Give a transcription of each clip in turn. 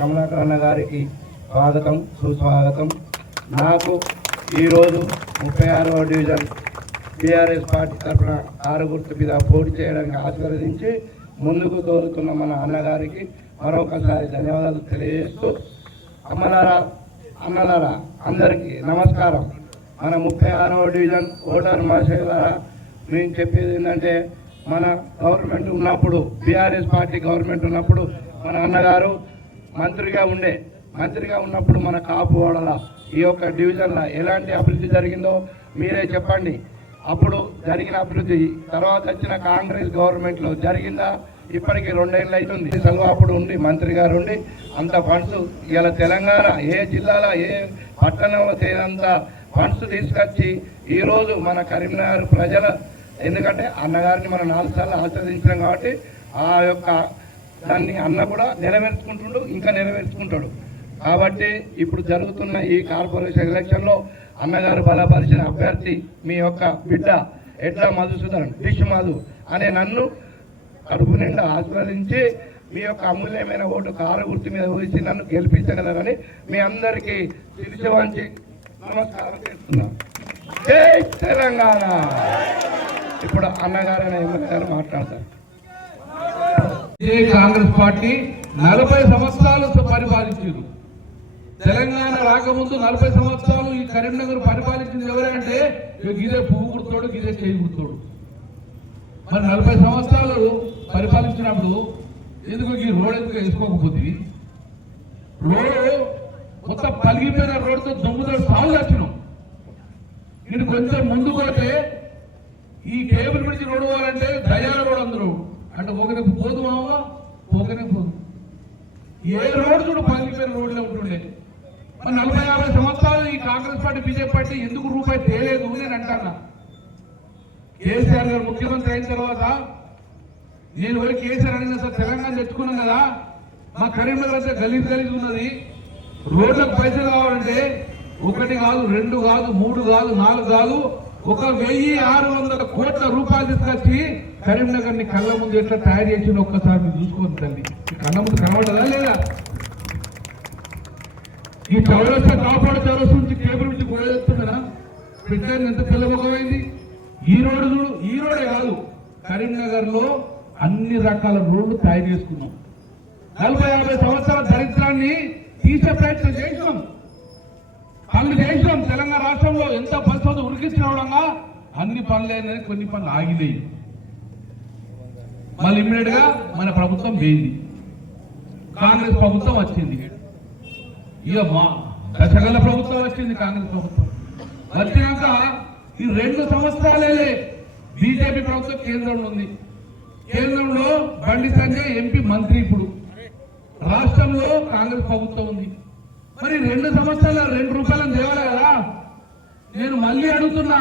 కమలాకర్ అన్న గారికి స్వాగతం సుస్వాగతం. నాకు ఈరోజు 36వ డివిజన్ టీఆర్ఎస్ పార్టీ తరఫున కారు గుర్తు మీద పోటీ చేయడానికి ఆశీర్వదించి ముందుకు తోలుతున్న మన అన్నగారికి మరొకసారి ధన్యవాదాలు తెలియజేస్తూ, అన్నలారా అందరికీ నమస్కారం. మన 36వ డివిజన్ ఓటర్ మహాశయులారా, నేను చెప్పేది ఏంటంటే, మన గవర్నమెంట్ ఉన్నప్పుడు టీఆర్ఎస్ పార్టీ గవర్నమెంట్ ఉన్నప్పుడు మన అన్నగారు మంత్రిగా ఉన్నప్పుడు మన కాపువాడల ఈ యొక్క డివిజన్లో ఎలాంటి అభివృద్ధి జరిగిందో మీరే చెప్పండి. అప్పుడు జరిగిన అభివృద్ధి తర్వాత వచ్చిన కాంగ్రెస్ గవర్నమెంట్లో జరిగిందా? ఇప్పటికి 2 ఏళ్ళు అవుతుంది. సెలవు అప్పుడు ఉండి మంత్రి గారు ఉండి అంత ఫండ్స్ ఇలా తెలంగాణ ఏ జిల్లాలో ఏ పట్టణంలో చేయనంత ఫండ్స్ తీసుకొచ్చి ఈరోజు మన కరీంనగర్ ప్రజల, ఎందుకంటే అన్నగారిని మనం 4 సార్లు ఆస్వాదించాం కాబట్టి ఆ యొక్క దాన్ని అన్న కూడా ఇంకా నెరవేర్చుకుంటాడు. కాబట్టి ఇప్పుడు జరుగుతున్న ఈ కార్పొరేషన్ ఎలక్షన్లో అన్నగారు బలపరిచిన అభ్యర్థి మీ యొక్క బిడ్డ ఎడ్ల మధుసూదన్ డిష్ మధు అనే నన్ను కడుపు నిండా ఆస్వాదించి మీ యొక్క అమూల్యమైన ఓటు కారు గుర్తు మీద వేసి నన్ను గెలిపించగలరని మీ అందరికీ శిరస్సు వంచి నమస్కారం చేస్తున్నాను. జై తెలంగాణ. ఇప్పుడు అన్నగారు అనే ఎమ్మెల్యే గారు మాట్లాడతారు. కాంగ్రెస్ పార్టీ 40 సంవత్సరాలు పరిపాలించారు. తెలంగాణ రాకముందు 40 సంవత్సరాలు ఈ కరీంనగర్ పరిపాలించింది ఎవరంటే గిదే పువ్వు గుర్తోడు, గిదే చేయి గుర్తోడు. మరి 40 సంవత్సరాలు పరిపాలించినప్పుడు ఎందుకు ఈ రోడ్ ఎందుకు వేసుకోకపోతే? రోడ్డు మొత్తం పలిగిపోయిన రోడ్డుతో దొంగతో సాగు వచ్చినాం. ఇది కొంచెం ముందు పోతే ఈ కేబుల్ బ్రిడ్జ్ రోడ్డు పోవాలంటే దయాల రోడ్ అందరూ అంటే ఒకరికి పోదు మావా, ఒకరికి పోదు. ఏ రోడ్డు చూడు పలిగిపోయిన రోడ్లే ఉంటుండే. మరి 40-50 సంవత్సరాలు ఈ కాంగ్రెస్ పార్టీ బీజేపీ పార్టీ ఎందుకు రూపాయి తేలేదు నేను అంటానా. కేసీఆర్ గారు ముఖ్యమంత్రి అయిన తర్వాత నేను పోయి కేసీఆర్ అడిగిన సార్ తెలంగాణ తెచ్చుకున్నాం కదా, మా కరీంనగర్ అయితే గలీజ్ ఉన్నది, రోడ్లకు పైసలు కావాలంటే 1 కాదు 2 కాదు 3 కాదు 4 కాదు 1,600 కోట్ల రూపాయలు తీసుకొచ్చి కరీంనగర్ ని కళ్ళ ముందు ఎట్లా తయారు చేసి ఒక్కసారి మీరు చూసుకోండి తల్లి. కళ్ళ ముందు కనబడదా లేదా? ఈ చౌరస్తా కాపాడు చౌరస్తా నుంచి కేబుల్ నుంచి గొడవెత్తుందా? పెట్టారు ఎంత పిల్లబోకమైంది. ఈ రోడే కాదు, కరీంనగర్ లో అన్ని రకాల రోడ్లు తయారు చేసుకున్నాం. 40-50 సంవత్సరాల దరిద్రాన్ని తీసే ప్రయత్నం చేసినాం, పనులు చేసినాం. తెలంగాణ రాష్ట్రంలో ఎంత పరిస్థితి ఉరికించడంగా అన్ని పనులైనా కొన్ని పనులు ఆగినాయి. మళ్ళీ ఇమ్మీడియట్ గా మన ప్రభుత్వం పోయింది, కాంగ్రెస్ ప్రభుత్వం వచ్చింది. ఇక మా దశగల ప్రభుత్వం వచ్చింది, కాంగ్రెస్ ప్రభుత్వం వచ్చినాక ఈ 2 సంవత్సరాలే బీజేపీ ప్రభుత్వం కేంద్రంలో ఉంది. కేంద్రంలో బండి సంజయ్ ఎంపీ మంత్రి, ఇప్పుడు రాష్ట్రంలో కాంగ్రెస్ ప్రభుత్వం ఉంది. మరి 2 సంవత్సరాలు 2 రూపాయలను తేవాలి కదా. నేను మళ్ళీ అడుగుతున్నా,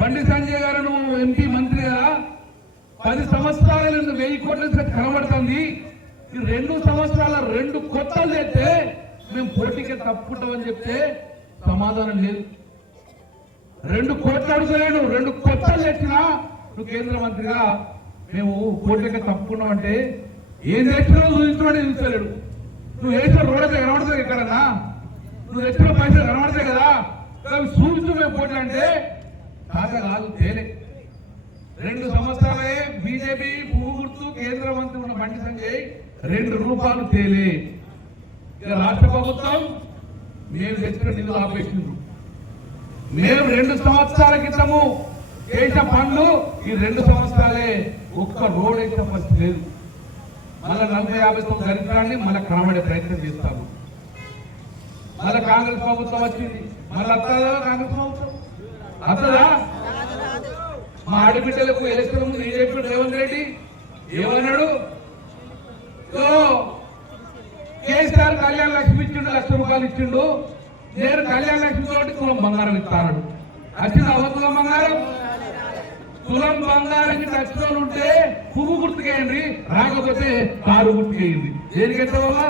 బండి సంజయ్ గారు నువ్వు ఎంపీ మంత్రి కదా, 10 సంవత్సరాలు 1000 కోట్ల కనబడుతుంది. ఈ 2 సంవత్సరాల 2 కొత్తలు తెస్తే మేము పోటీకి తప్పుకుంటామని చెప్తే సమాధానం లేదు. 2 కోట్లు అడుగులేడు, 2 కొత్తలు తెచ్చినా నువ్వు కేంద్ర మంత్రిగా మేము పోటీకి తప్పుకున్నాం అంటే ఏం తెచ్చినా చూపించడం చూస్తలేడు. నువ్వు వేసిన రోడ్ అయితే కనబడతాయి ఎక్కడన్నా, నువ్వు తెచ్చిన పైసలు కనబడతాయి కదా, చూపించు మేము పోటీ అంటే కాక కాదు తేలే. 2 సంవత్సరాలే బీజేపీ పువ్వు గుర్తు కేంద్ర మంత్రి ఉన్న బండి సంజయ్ 2 రూపాయలు తేలే. ఇక రాష్ట్ర ప్రభుత్వం మేము తెచ్చిన నిధులు ఆపేసిండ్రు. మేము 2 సంవత్సరాల క్రితము చేసిన పనులు ఈ 2 సంవత్సరాలే ఒక్క రోడ్ వేసిన పరిస్థితి లేదు. మళ్ళీ 40-50 దరిద్రాన్ని మళ్ళీ కనబడే ప్రయత్నం చేస్తాము. మళ్ళీ కాంగ్రెస్ ప్రభుత్వం వచ్చింది, మళ్ళీ వస్తుందా కాంగ్రెస్ ప్రభుత్వం? వస్తుందా? మా ఆడబిడ్డలకు ఎలక్షన్ ముందు ఏం చెప్పాడు రేవంత్ రెడ్డి? ఏమన్నాడు? కేసీఆర్ కళ్యాణ లక్ష్మి ఇచ్చిండు, 1,00,000 రూపాయలు ఇచ్చిండు. నేను కళ్యాణ లక్ష్మి తోటి తులం బంగారం ఇస్తాడు. వచ్చింది అవతులం బంగారం? తులం బంగారానికి టచ్లో ఉంటే పువ్వు గుర్తుకేయండి, రాకపోతే కారు గుర్తుకేయండి. దేనికి ఎత్తవా?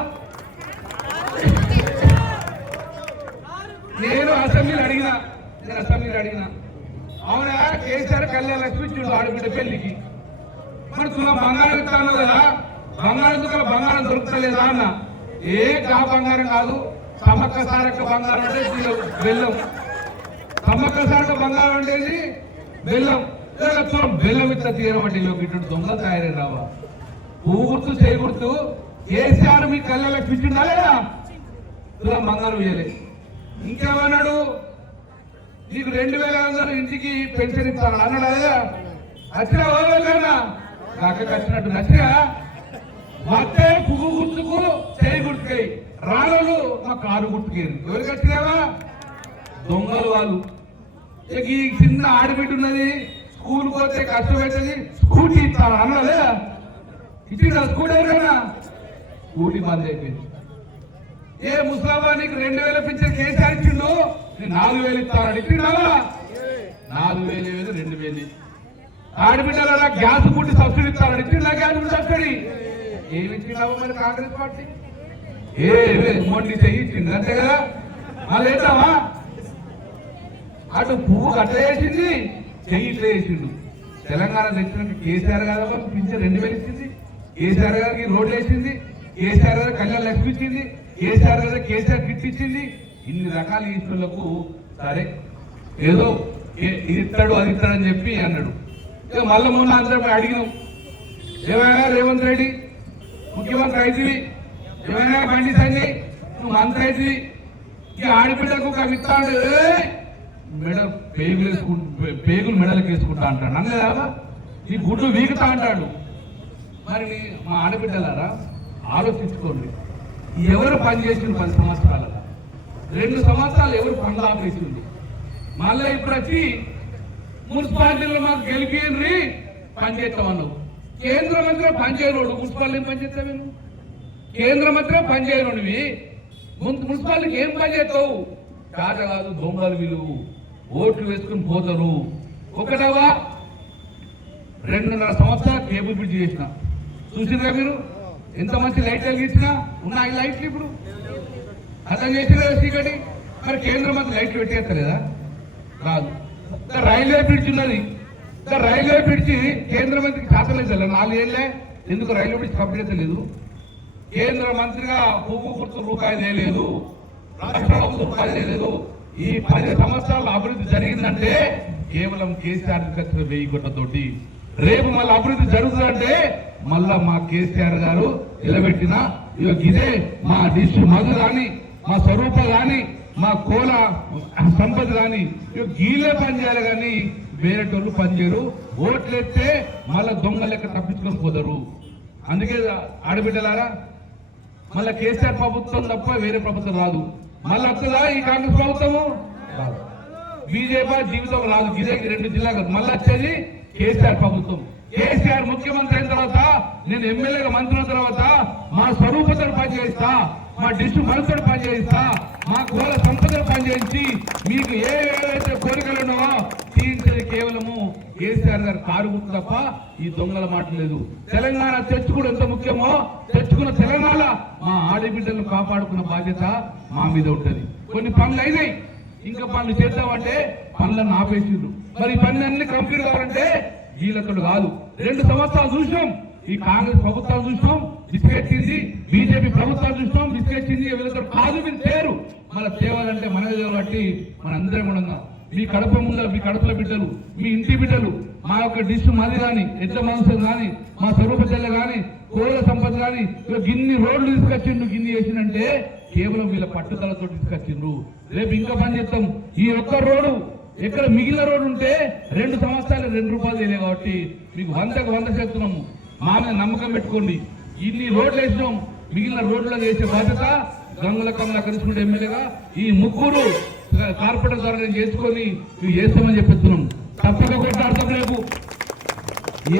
నేను అసెంబ్లీలో అడిగిన అవునా కేసీఆర్ కళ్యాణ లక్ష్మి ఇచ్చిండు ఆడబిడ్డ పెళ్లికి, మరి తులం బంగారం ఇస్తాను కదా, బంగారం దుకాణం బంగారం దొరుకుతలేదా అన్న. గా బంగారం కాదు, సమ్మక్క సారక్క బంగారం అంటే బెల్లం, సమ్మక్క సారక్క బంగారం అంటే బెల్లం. బెల్లం ఇట్లా తీరబట్టి ఇటు దొంగలు తయారై రావా? పువ్వు గుర్తు చేయగుర్తు కేసీఆర్ మీ కళ్ళకి పిచ్చిందా లేదా? తులం బంగారం వేయలే. ఇంకేమన్నాడు? నీకు 2,500 ఇంటికి పెన్షన్ ఇస్తాను అన్నాడు అదే. వచ్చిన ఓవేనా కాక వచ్చినట్టు నచ్చినా వస్తే పువ్వు గుర్తుకు చేయి గుర్తుకై రాళ్ళు మా కారు గుర్తుకేరు. ఎవరికి వచ్చినావా? దొంగలు వాళ్ళు. ఈ చిన్న ఆడబిడ్డ ఉన్నది, స్కూల్ పోతే కష్టపెట్టది, స్కూటీ ఇస్తాను అన్నదే. ఇచ్చిందా స్కూటీ? ఎవరైనా స్కూటీ బంద్ అయిపోయింది. ఏ ముసలాబా నీకు 2,000 పింఛన్ కేసీఆర్ ఇచ్చిండు, నేను 4,000 ఇస్తాను ఇచ్చిండావా? 4,000 2,000. ఆడబిడ్డల గ్యాస్ బుట్టి సబ్సిడీ ఇస్తాను ఇచ్చిండా? గ్యాస్ బుట్టి సబ్సిడీ ఏమి ఇచ్చిండావా మరి కాంగ్రెస్ పార్టీ? మొండి చెయ్యి ఇచ్చింది అంతే కదా. మళ్ళీ వేద్దామా? అటు పువ్వు అట్లా వేసింది, చెయ్యి ఇట్లా వేసిండు. తెలంగాణ తెచ్చినట్టు కేసీఆర్ గారు పింఛన్ 2,000 ఇచ్చింది, కేసీఆర్ గారికి రోడ్లు వేసింది, కేసీఆర్ గారు కళ్యాణ లక్ష్మి ఇచ్చింది, కేసీఆర్ గారు కేసీఆర్ కిట్ ఇచ్చింది. ఇన్ని రకాల ఈశ్వరులకు సరే ఏదో ఇస్తాడు అది ఇస్తాడని చెప్పి అన్నాడు. ఇక మళ్ళీ మొన్న అందరం అడిగినాం, ఏమైనా రేవంత్ రెడ్డి ముఖ్యమంత్రి అవుతుంది, ఏమైనా బండి సంజయ్ నువ్వు మంత్రి అవుతుంది, ఇక ఆడబిడ్డకు ఒక ఇస్తాడు మెడల్ పేగులు మెడలకు వేసుకుంటా అంటాడు. అనలేదా? ఈ గుడ్లు వీగుతా అంటాడు. మరి మా ఆడబిడ్డలారా ఆలోచించుకోండి, ఎవరు పనిచేసింది 10 సంవత్సరాలుగా? 2 సంవత్సరాలు ఎవరు పనులు ఆపేసింది? మళ్ళీ ఇప్పుడు వచ్చి మున్సిపాలిటీలో మాకు గెలిపి పనిచేస్తామన్నావు. కేంద్ర మంత్రి పనిచేయనోడు మున్సిపాలిటీ పనిచేస్తావు నువ్వు? కేంద్ర మంత్రి పనిచేయనుడివి మున్సిపాలిటీకి ఏం పని చేస్తావు? కాట కాదు, దొంగలు విలువ ఓట్లు వేసుకుని పోతారు. ఒకటవా 2.5 సంవత్సరాలు కేబుల్ బ్రిడ్జ్ చేసిన చూసినా మీరు? ఎంత మంచి లైట్లు వెలిగించినా ఉన్నాయి లైట్లు ఇప్పుడు అతను చేసిన చీకటి. మరి కేంద్ర మంత్రి లైట్లు పెట్టేస్తలేదా? రాదు. రైల్వే బ్రిడ్జ్ ఉన్నది, రైల్వే బ్రిడ్జ్ కేంద్ర మంత్రికి శాతలేదు 4 ఏళ్ళే. ఎందుకు రైల్వే బ్రిడ్జ్ కంప్లీట్ లేదు? కేంద్ర మంత్రిగా పువ్వు గుర్తు రూపాయి లేదు, రాష్ట్ర రూపాయి లేదు. ఈ 10 సంవత్సరాల అభివృద్ధి జరిగిందంటే కేవలం కేసీఆర్ ఖర్చు 1000 కోట్లతోటి. రేపు మళ్ళీ అభివృద్ధి జరుగుతుందంటే మళ్ళా మా కేసీఆర్ గారు నిలబెట్టిన ఇదే మా డిష్ మధు కానీ, మా స్వరూప కానీ, మా కోల సంపద కానీ గీలే పనిచేయాలి కానీ వేరేటోళ్ళు పనిచేయరు. ఓట్లెత్తే మళ్ళా దొంగ లెక్క తప్పించుకొని పోతారు. అందుకే ఆడబిడ్డలారా మళ్ళా కేసీఆర్ ప్రభుత్వం తప్ప వేరే ప్రభుత్వం రాదు. మళ్ళీ వస్తుందా ఈ కాంగ్రెస్ ప్రభుత్వము? రాదు. బీజేపీ జీవితం రాదు. ఇదే 2 జిల్లాలు మళ్ళీ వచ్చేది కేసీఆర్ ప్రభుత్వం. కేసీఆర్ ముఖ్యమంత్రి అయిన తర్వాత, నేను ఎమ్మెల్యేగా మంత్రి అయిన తర్వాత మా స్వరూపతను పనిచేయిస్తా, మా డిస్టు మనసును పనిచేయిస్తా, మా కోల సంపదను పనిచేయించి మీకు ఏవైతే కోరికలు ఉన్నావో తీర్చేది కేవలము కేసీఆర్ గారు కారు గుర్తు తప్ప ఈ దొంగల మాట లేదు. తెలంగాణ తెచ్చుకోవడం ఎంత ముఖ్యమో తెచ్చుకున్న తెలంగాణ మా ఆడబిడ్డలను కాపాడుకున్న బాధ్యత మా మీద ఉంటుంది. కొన్ని పనులు అయినాయి, ఇంకా పనులు చేద్దామంటే పనులను ఆపేసిండ్రు. మరి ఈ పనులన్నీ కంప్లీట్ కావాలంటే వీళ్ళతో కాదు. 2 సంవత్సరాలు చూసాం, ఈ కాంగ్రెస్ ప్రభుత్వాలు చూసాం బిస్కెట్టింది, బీజేపీ ప్రభుత్వాలు చూసాం బిస్కెట్టింది. వీళ్ళతో కాదు మీరు తేరు. మన తేవాలంటే మనమే కాబట్టి మనందరం కూడా మీ కడప ముందర మీ కడపల బిడ్డలు, మీ ఇంటి బిడ్డలు, మా యొక్క డిష్ మాది కానీ, ఎడ్ల మాంసం కానీ, మా స్వరూప చెల్ల కానీ, కోళ్ళ సంపద కానీ గిన్ని రోడ్లు తీసుకొచ్చిండ్రు. గిన్ని చేసిందంటే కేవలం వీళ్ళ పట్టుదలతో తీసుకొచ్చిండ్రు. రేపు ఇంకా పని చేస్తాం. ఈ ఒక్క రోడ్డు ఎక్కడ మిగిలిన రోడ్డు ఉంటే 2 సంవత్సరాలు 2 రూపాయలు తెలియదు కాబట్టి మీకు 100కు 100 చేస్తున్నాము. మా మీద నమ్మకం పెట్టుకోండి. ఇన్ని రోడ్లు వేసినాం, మిగిలిన రోడ్లలో వేసే బాధ్యత గంగుల కమల కలుసుకుంటే ఎమ్మెల్యేగా ఈ 3 కార్పొరేటర్ ద్వారా నేను చేసుకొని ఇవి చేస్తామని చెప్పిస్తున్నాం. తప్పక కొట్టాడతాం. రేపు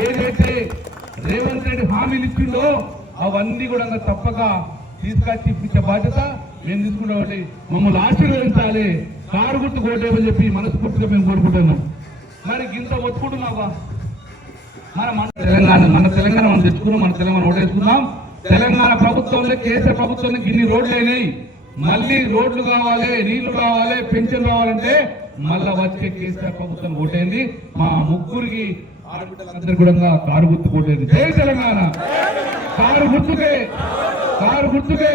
ఏదైతే రేవంత్ రెడ్డి హామీలు ఇచ్చిందో అవన్నీ కూడా తప్పక తీసుకొచ్చి ఇప్పించే బాధ్యత మేము తీసుకుంటామండి. మమ్మల్ని ఆశీర్వదించాలి, కారు గుర్తు కోటేమని చెప్పి మనస్ఫూర్తిగా మేము కోరుకుంటున్నాం. మరి ఇంత ఒప్పుకుంటున్నావా? మన తెలంగాణ మనం తెచ్చుకున్నాం, మన తెలంగాణ ఓటేసుకున్నాం. తెలంగాణ ప్రభుత్వంలో కేసీఆర్ ప్రభుత్వంలో ఇన్ని రోడ్లు అయినాయి. మళ్ళీ రోడ్లు కావాలి, నీళ్లు కావాలి, పెన్షన్ కావాలంటే మళ్ళా వచ్చే కేసీఆర్ ప్రభుత్వం ఓటేయండి. మా 3కి ఆడబిడ్డలందరూ కూడా కారు గుర్తు కోటేయండి. జై తెలంగాణ, కారు గుర్తుకే. కారు గుర్తుకే